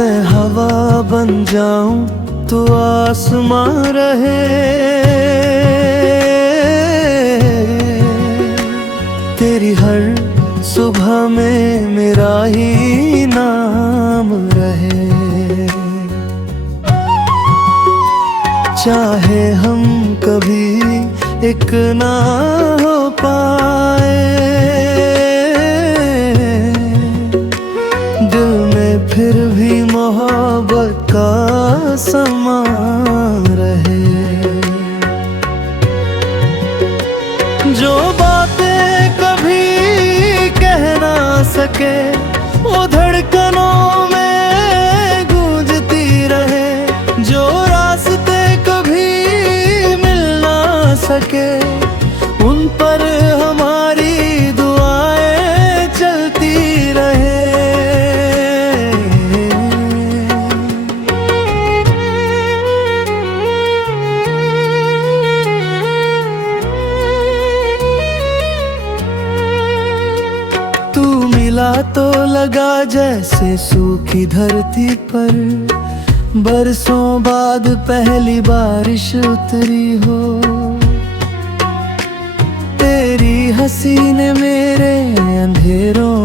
मैं हवा बन जाऊं तो आसमां रहे, तेरी हर सुबह में मेरा ही नाम रहे। चाहे हम कभी एक ना हो पाए, दिल में फिर भी मोहब्बत का समा रहे। जो बातें कभी कह ना सके वो धड़कनों में गूंजती रहे, जो रास्ते कभी मिल ना सके उन पर हमारी दुआएं चलती रहे। तू मिला तो लगा जैसे सूखी धरती पर बरसों बाद पहली बारिश उतरी हो। तेरी हंसी ने मेरे अंधेरों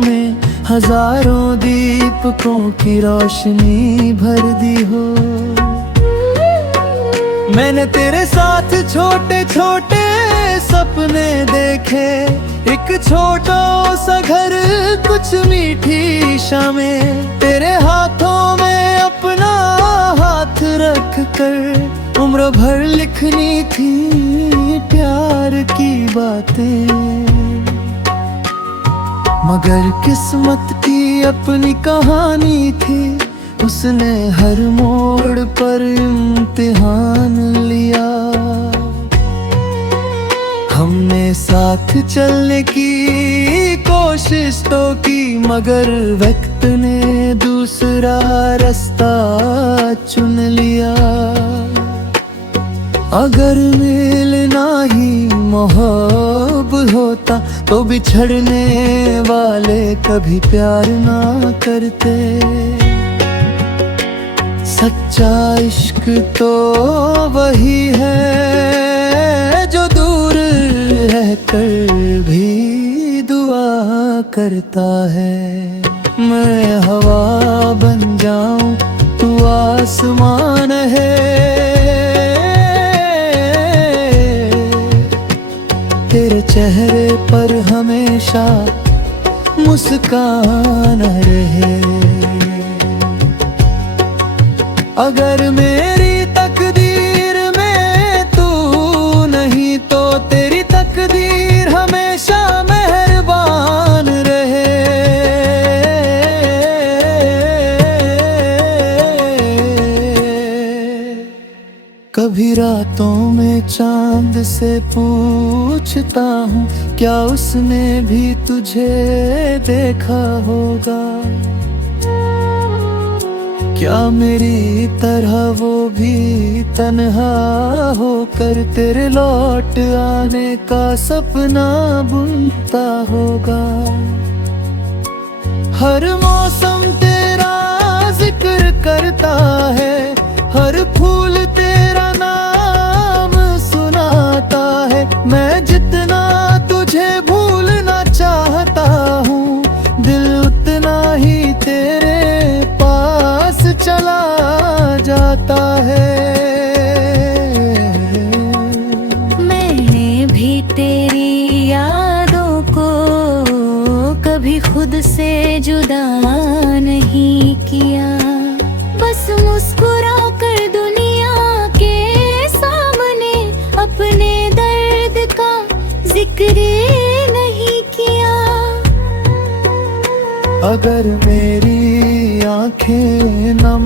में हजारों दीपकों की रोशनी भर दी हो। मैंने तेरे साथ छोटे छोटे सपने देखे, एक छोटा सा घर कुछ मीठी शामें, तेरे हाथों में अपना हाथ रख कर उम्र भर लिखनी थी प्यार की बातें। मगर किस्मत की अपनी कहानी थी, उसने हर मोड़ पर इम्तिहान लिया। हमने साथ चलने की कोशिश तो की, मगर वक्त ने दूसरा रास्ता चुन लिया। अगर मिलना ही मोहब्बत होता तो बिछड़ने वाले कभी प्यार ना करते। सच्चा इश्क तो वही है जो दूर रहकर भी दुआ करता है। मैं हवा बन जाऊं तू आसमान है, तेरे चेहरे पर हमेशा मुस्कान रहे। अगर मेरी तकदीर में तू नहीं तो तेरी तकदीर हमेशा मेहरबान रहे। कभी रातों में चांद से पूछता हूँ, क्या उसने भी तुझे देखा होगा? क्या मेरी तरह वो भी तन्हा होकर तेरे लौट आने का सपना बुनता होगा? हर मौसम तेरा जिक्र करता है, हर फूल तेरा नाम सुनाता है। मैं जितना तुझे भूलना चाहता हूँ, दिल उतना ही तेरे पास चला जाता है। मैंने भी तेरी यादों को कभी खुद से जुदा नहीं किया, बस मुस्कुरा कर दुनिया के सामने अपने दर्द का जिक्र नहीं किया। अगर मेरी आंखें नम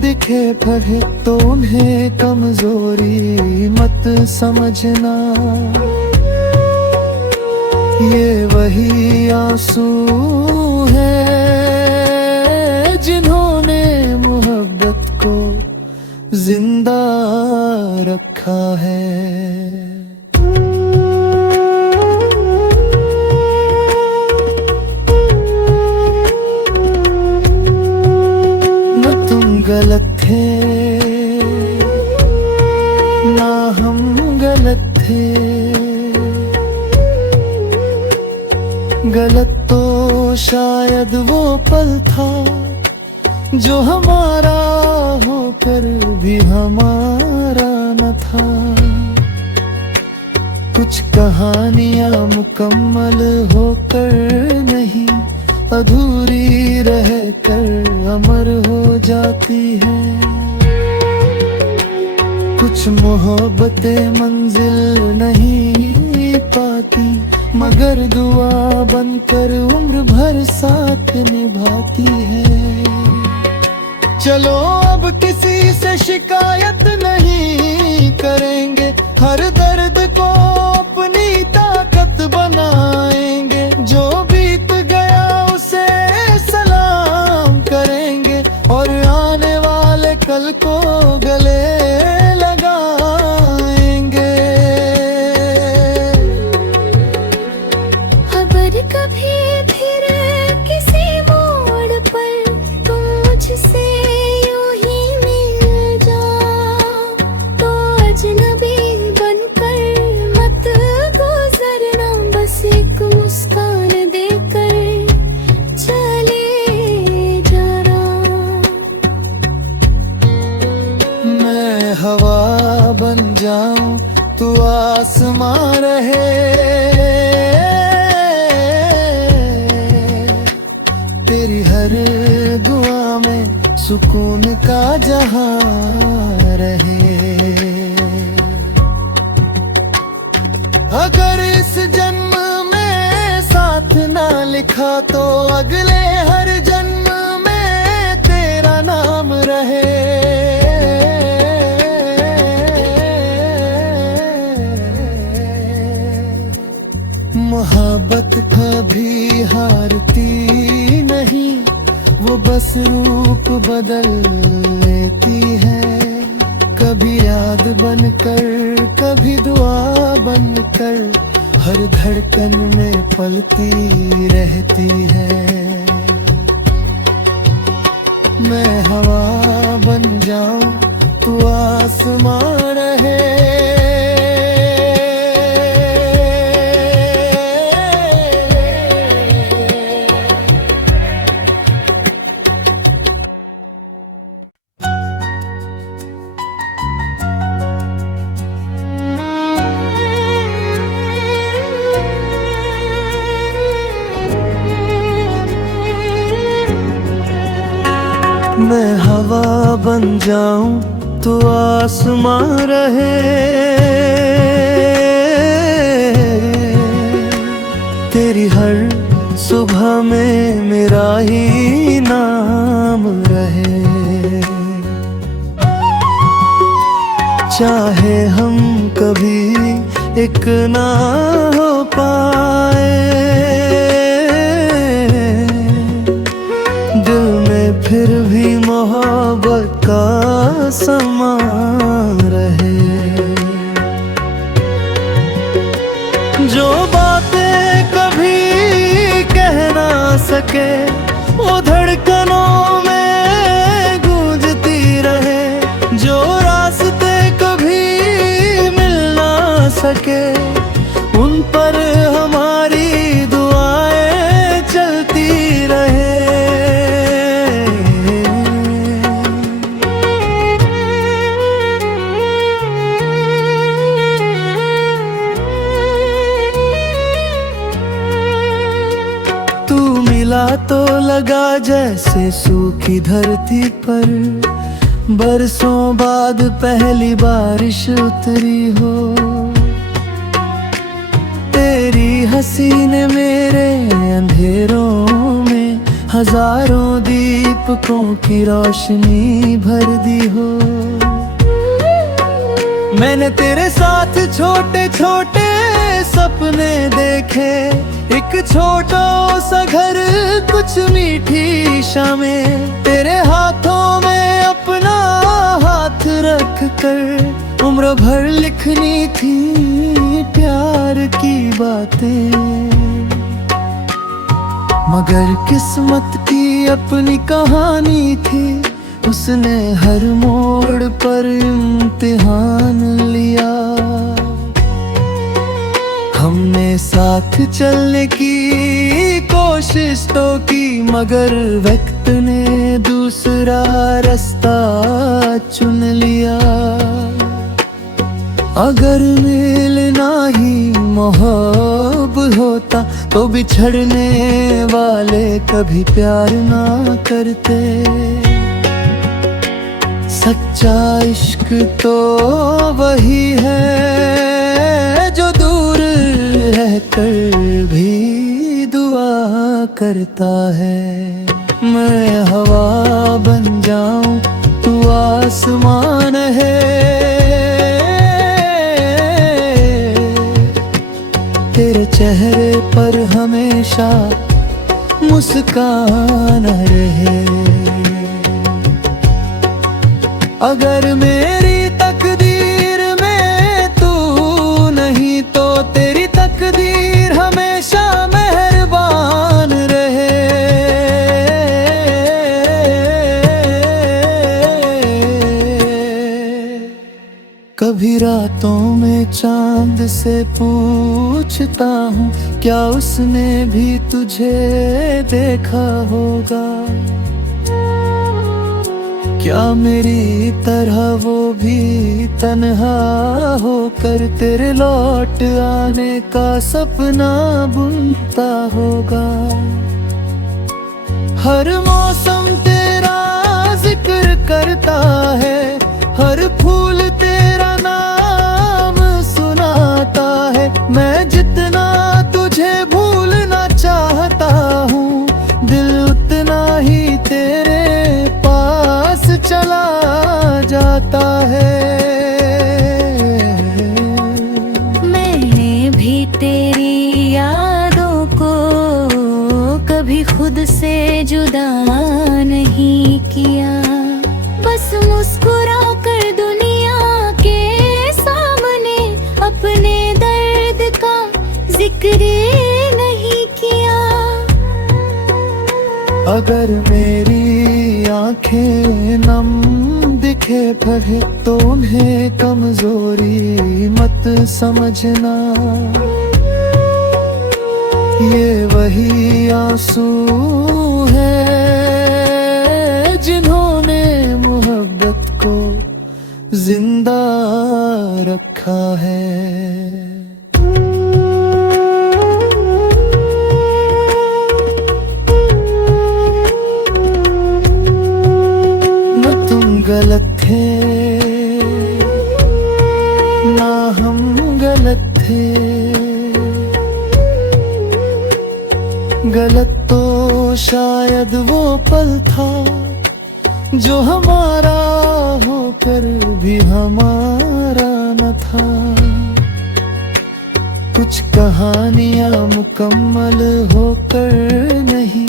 दिखे पड़े तो उन्हें कमजोरी मत समझना। ये वही आंसू है जिन्होंने मोहब्बत को जिंदा रखा है। गलत थे ना हम गलत थे। गलत तो शायद वो पल था जो हमारा होकर भी हमारा न था। कुछ कहानियां मुकम्मल होकर नहीं, अधूरी रहकर अमर हो जाती है। कुछ मोहब्बतें मंजिल नहीं पाती, मगर दुआ बनकर उम्र भर साथ निभाती है। चलो अब किसी से शिकायत नहीं करेंगे, हर दर्द को अपनी ताकत बनाएंगे। जो बीत गया उसे सलाम करेंगे और आने वाले कल को गले लगाएंगे। अगर कभी फिर किसी मोड़ पर तुम मुझसे यूं ही मिल जाओ, तो अजनबी बनकर मत गुजरना, बस एक मुस्कान देकर चले जाना। मैं हवा बन जाऊं तू आसमां रहे, तेरी हर दुआ में सुकून का जहां रहे। अगर इस जन्म में साथ ना लिखा तो अगले हर जन्म में तेरा नाम रहे। मोहब्बत कभी हारती नहीं, वो बस रूप बदल लेती है। कभी याद बनकर कभी दुआ बनकर हर धड़कन में पलती रहती है। मैं हवा बन जाऊं तू आसमां रहे। मैं हवा बन जाऊं तो आसमां रहे, तेरी हर सुबह में मेरा ही नाम रहे। चाहे हम कभी एक ना हो पाए, दिल में फिर भी मोहब्बत का समा रहे। जो बातें कभी कह ना सके वो धड़कनों में गूंजती रहे। जो रास्ते कभी मिल ना सके उन पर हमारी दुआएं चलती रहे। तू मिला तो लगा जैसे सूखी धरती पर बरसों बाद पहली बारिश उतरी हो। तेरी हंसी ने मेरे अंधेरों में हजारों दीपकों की रोशनी भर दी हो। मैंने तेरे साथ छोटे छोटे सपने देखे, एक छोटा सा घर कुछ मीठी शामें, तेरे हाथों में अपना हाथ रख कर उम्र भर लिखनी थी प्यार की बातें। मगर किस्मत की अपनी कहानी थी, उसने हर मोड़ पर इम्तिहान लिया। हमने साथ चलने की कोशिश तो की, मगर वक्त ने दूसरा रास्ता चुन लिया। अगर मिलना ही मोहब्बत होता तो बिछड़ने वाले कभी प्यार ना करते। सच्चा इश्क तो वही है जो दूर रहकर भी दुआ करता है। मैं हवा बन जाऊं तू आसमान है, तेरे चेहरे पर हमेशा मुस्कान रहे। अगर मेरी तकदीर में तू नहीं तो तेरी तकदीर हमेशा मेहरबान रहे। कभी रातों में चांद से पूछता हूँ, क्या उसने भी तुझे देखा होगा? क्या मेरी तरह वो भी तन्हा होकर तेरे लौट आने का सपना बुनता होगा? हर मौसम तेरा जिक्र करता है, हर फूल तेरा नाम सुनाता है। मैं जितना तुझे भूलना चाहता हूँ, दिल उतना ही तेरे पास चला जाता है। मैंने भी तेरी यादों को कभी खुद से जुदा नहीं किया। बस मुस्कुरा कर दुनिया के सामने अपने दर्द का जिक्र नहीं किया। अगर मेरी आंखें नम दिखे कहे तो उन्हें कमजोरी मत समझना। ये वही आंसू है जिन्होंने मोहब्बत को जिंदा रखा है। गलत थे ना हम गलत थे, गलत तो शायद वो पल था जो हमारा होकर भी हमारा न था। कुछ कहानियां मुकम्मल होकर नहीं,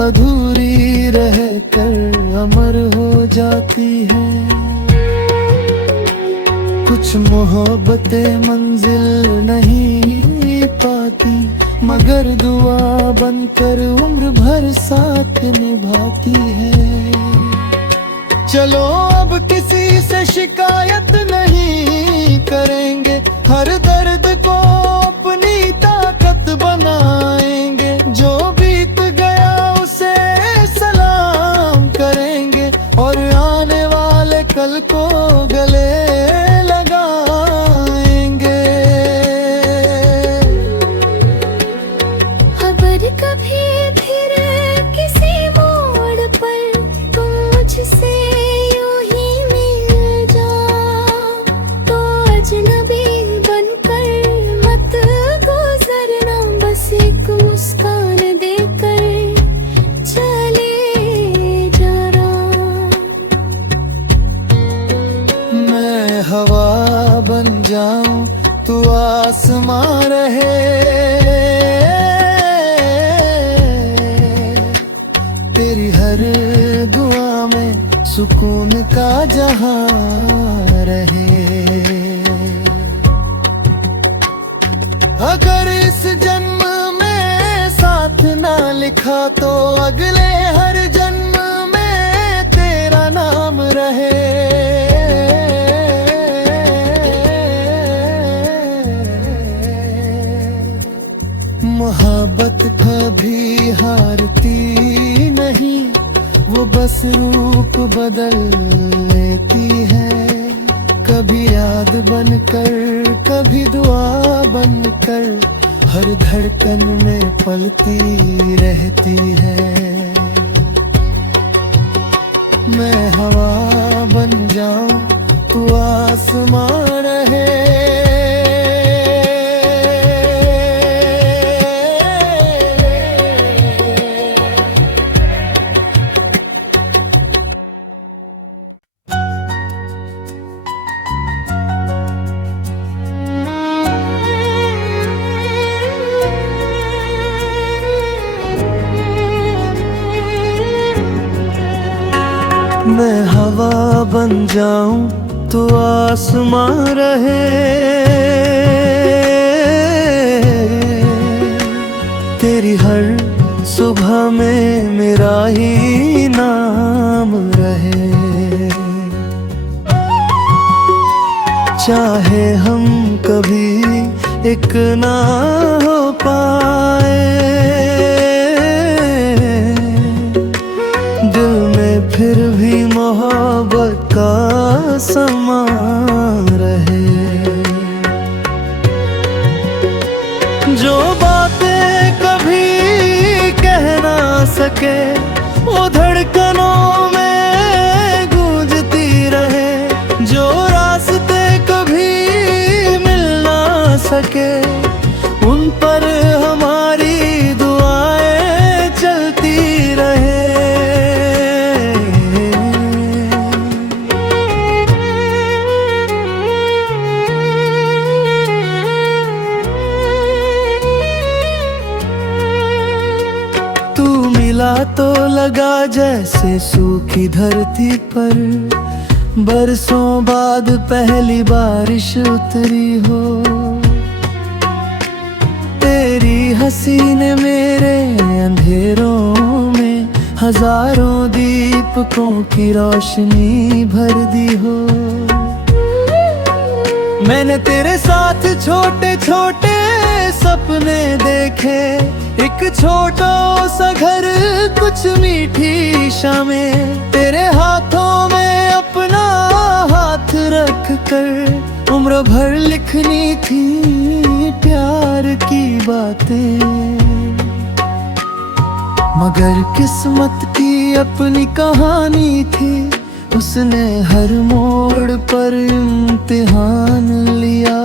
अधूरी रहकर अमर हो जाती है। कुछ मोहब्बतें मंजिल नहीं पाती, मगर दुआ बनकर उम्र भर साथ निभाती है। चलो अब किसी से शिकायत नहीं करेंगे, हर दर्द को अपनी ताकत बनाएंगे। जो बीत गया उसे सलाम करेंगे और आने वाले कल को गले लगाएंगे। खबर कभी फिर किसी मोड़ पर तुम मुझसे यूं ही मिल जाओ, तो अजनबी बनकर मत गुजरना। बस एक मुस्कान देकर चले जाना। मैं हवा बन जाऊं तू आसमां रहे, तेरी हर दुआ में सुकून का जहां रहे। अगर इस जन्म में साथ ना लिखा तो अगले हर जन्म में तेरा नाम बदल लेती है, कभी याद बनकर कभी दुआ बनकर, हर धड़कन में पलती रहती है। मैं हवा बन जाऊं तू आसमां रहे, मैं हवा बन जाऊं तो आसमां रहे, तेरी हर सुबह में मेरा ही नाम रहे। चाहे हम कभी एक ना हो पाए, दिल में फिर भी मोहब्बत का समा रहे। जो बातें कभी कह ना सके वो धड़कनों में गूंजती रहे, जो रास्ते कभी मिल ना सके उन पर हमारी दुआएं चलती रहे। मिला तो लगा जैसे सूखी धरती पर बरसों बाद पहली बारिश उतरी हो। तेरी हंसी ने मेरे अंधेरों में हजारों दीपकों की रोशनी भर दी हो। मैंने तेरे साथ छोटे छोटे सपने देखे, एक छोटा सा घर कुछ मीठी शामें, तेरे हाथों में अपना हाथ रख कर उम्र भर लिखनी थी प्यार की बातें। मगर किस्मत की अपनी कहानी थी, उसने हर मोड़ पर इम्तिहान लिया।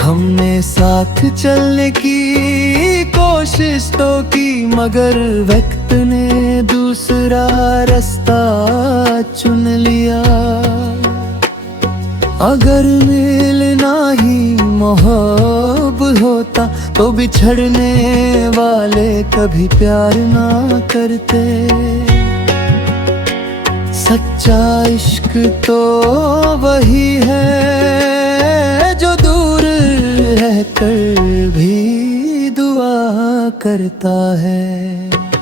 हमने साथ चलने की कोशिश तो की, मगर वक्त ने दूसरा रास्ता चुन लिया। अगर मिलना ही मोहब्बत होता तो बिछड़ने वाले कभी प्यार ना करते। सच्चा इश्क तो वही है जो दूर रहकर भी दुआ करता है।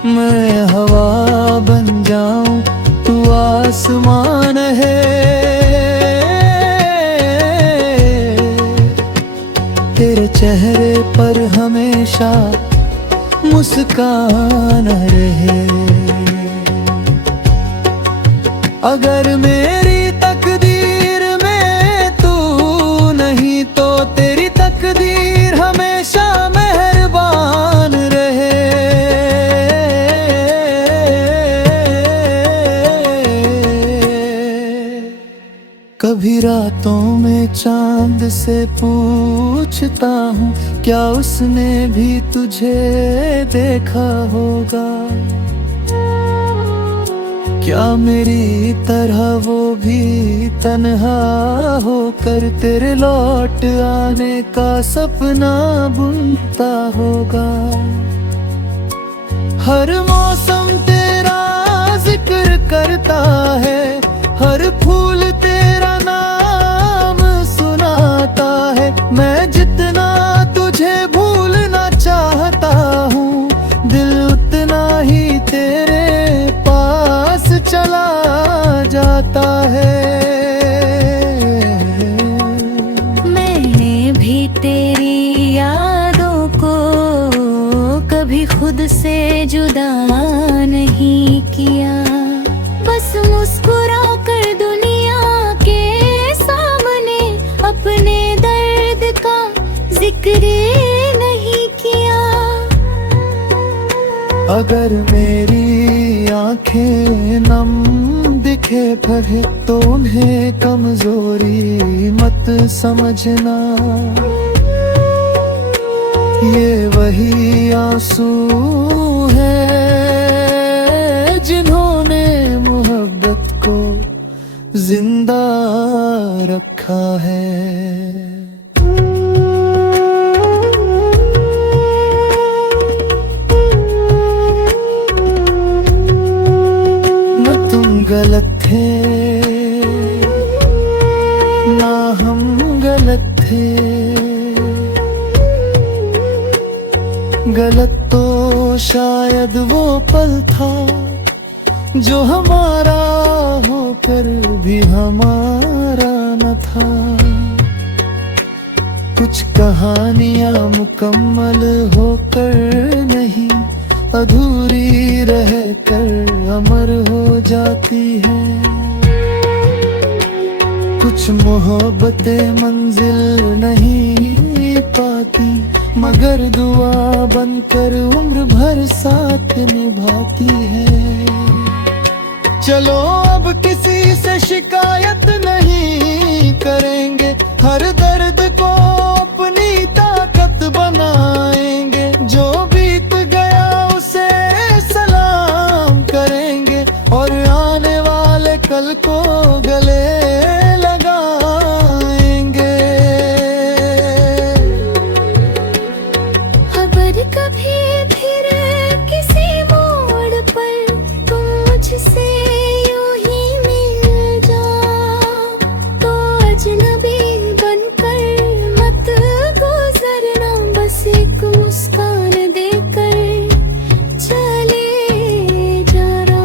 मैं हवा बन जाऊं तू आसमान है, तेरे चेहरे पर हमेशा मुस्कान रहे। अगर मेरी तकदीर में तू नहीं तो तेरी तकदीर हमेशा मेहरबान रहे। कभी रातों में चांद से पूछता हूँ, क्या उसने भी तुझे देखा होगा? क्या मेरी तरह वो भी तन्हा होकर तेरे लौट आने का सपना बुनता होगा? हर मौसम तेरा जिक्र करता है, हर फूल तेरा नाम सुनाता है। मैं जितना तुझे भूलना चाहता हूँ, दिल उतना ही तेरे पास चला जाता है। मैंने भी तेरी यादों को कभी खुद से जुदा नहीं किया। बस मुस्कुरा कर दुनिया के सामने अपने दर्द का जिक्र नहीं किया। अगर मेरी आंखें नम दिखे कहे तो उन्हें कमजोरी मत समझना। ये वही आंसू है जिन्होंने मोहब्बत को जिंदा रखा है। गलत थे ना हम गलत थे, गलत तो शायद वो पल था जो हमारा होकर भी हमारा न था। कुछ कहानियां मुकम्मल होकर नहीं अधूरी रहकर अमर हो जाती है। कुछ मोहब्बतें मंजिल नहीं पाती मगर दुआ बनकर उम्र भर साथ निभाती है। चलो अब किसी से शिकायत नहीं करेंगे, हर दर्द को अपनी ताकत बनाएंगे। जो बीत गया उसे सलाम करेंगे और आने वाले कल को गले लगाएंगे। अगर कभी फिर किसी मोड़ पर तुम मुझसे यूं ही मिल जाओ तो अजनबी बनकर मत गुजरना, बस एक मुस्कान देकर चले जाना।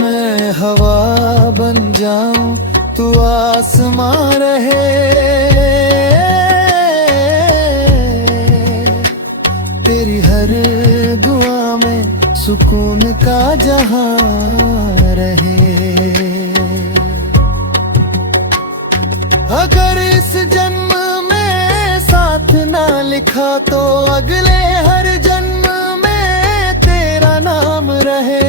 मैं हवा बन जाऊं तू आसमां रहे, तेरी हर दुआ में सुकून का जहां रहे। अगर इस जन्म में साथ ना लिखा तो अगले हर जन्म में तेरा नाम रहे।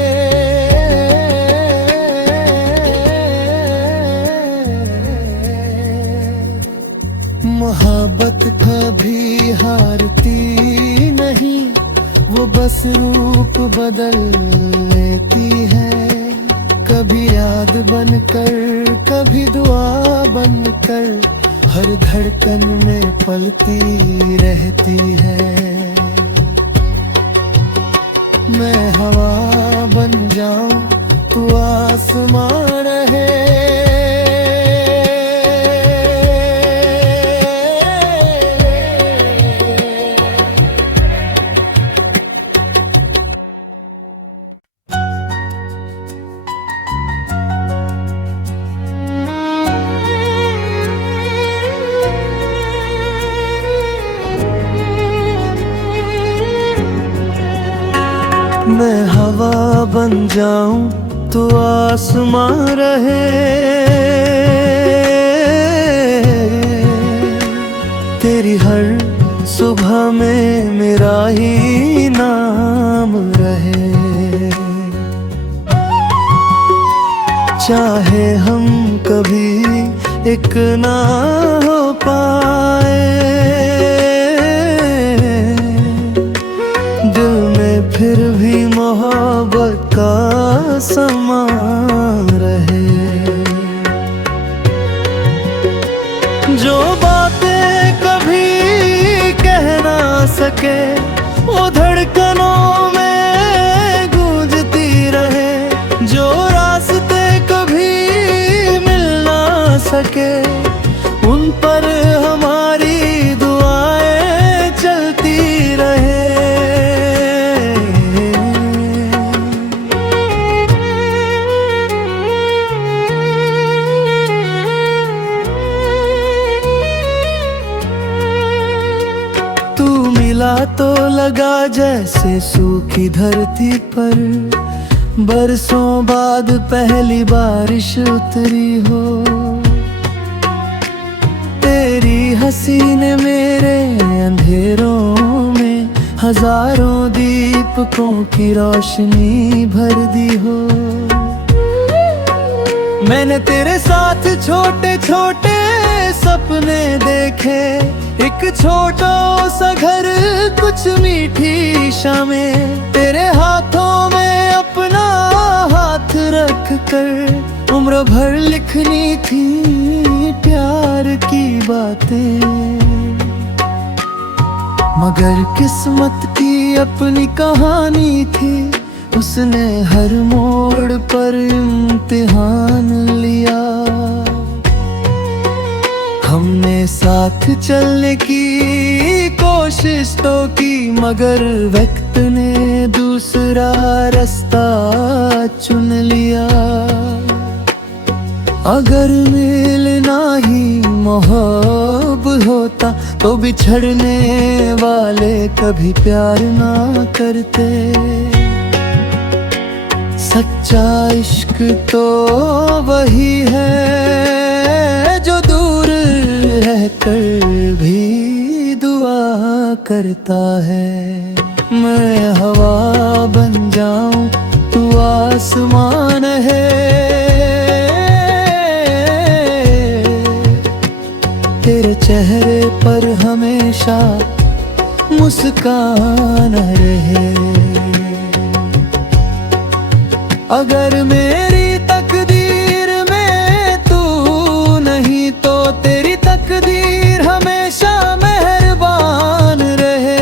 मोहब्बत कभी हारती नहीं, वो बस रूप बदल लेती है। कभी याद बनकर कभी दुआ बनकर हर धड़कन में पलती रहती है। मैं हवा बन जाऊं तू आसमां रहे। मैं हवा बन जाऊं तो आसमां रहे, तेरी हर सुबह में मेरा ही नाम रहे। चाहे हम कभी एक ना हो पाए, दिल में फिर भी मोहब्बत का समा रहे। जो बातें कभी कह ना सके वो धड़कनों में गूंजती रहे। जो रास्ते कभी मिल ना सके उन पर हमारी दुआएं चलती रहे। तो लगा जैसे सूखी धरती पर बरसों बाद पहली बारिश उतरी हो। तेरी हंसी ने मेरे अंधेरों में हजारों दीपकों की रोशनी भर दी हो। मैंने तेरे साथ छोटे छोटे सपने देखे, एक छोटा सा घर कुछ मीठी शामें, तेरे हाथों में अपना हाथ रख कर उम्र भर लिखनी थी प्यार की बातें। मगर किस्मत की अपनी कहानी थी, उसने हर मोड़ पर इम्तिहान लिया। हमने साथ चलने की कोशिश तो की, मगर वक्त ने दूसरा रास्ता चुन लिया। अगर मिलना ही मोहब्बत होता तो बिछड़ने वाले कभी प्यार ना करते। सच्चा इश्क तो वही है जो दूर रहकर भी दुआ करता है। मैं हवा बन जाऊं तू आसमान है, तेरे चेहरे पर हमेशा मुस्कान रहे। अगर मेरी तकदीर में तू नहीं तो तेरी तकदीर हमेशा मेहरबान रहे।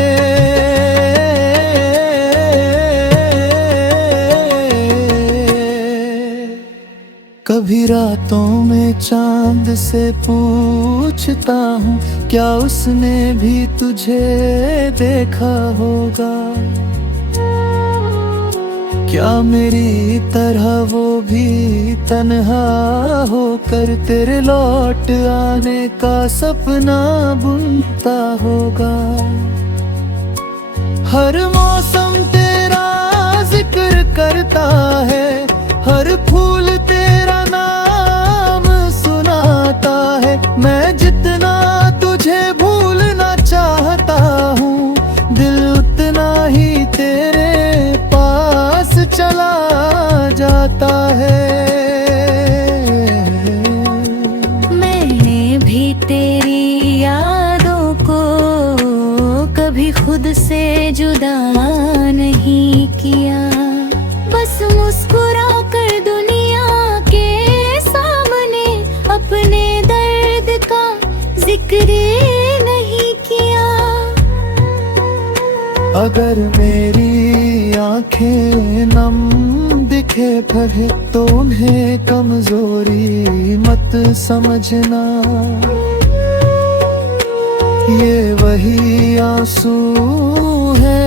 कभी रातों में चांद से पूछता हूँ, क्या उसने भी तुझे देखा होगा? क्या मेरी तरह वो भी तन्हा होकर तेरे लौट आने का सपना बुनता होगा? हर मौसम तेरा जिक्र करता है, हर फूल तेरा नाम सुनाता है। मैं जितना तुझे भूलना चाहता हूँ, दिल उतना ही तेरे पास चला जाता है। मैंने भी तेरी यादों को कभी खुद से जुदा नहीं किया, बस मुस्कुरा कर दुनिया के सामने अपने दर्द का जिक्र नहीं किया। अगर मेरी आंखें नम दिखे पड़े तो उन्हें कमजोरी मत समझना। ये वही आंसू है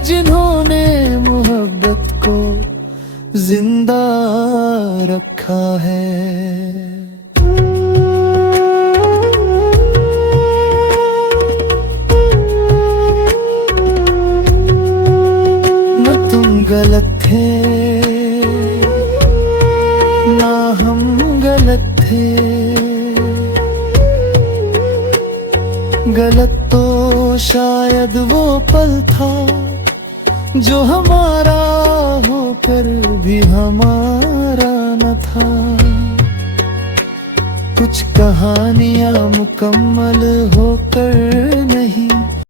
जिन्होंने मोहब्बत को जिंदा रखा है। गलत थे ना हम गलत थे, गलत तो शायद वो पल था जो हमारा होकर भी हमारा न था। कुछ कहानियां मुकम्मल होकर नहीं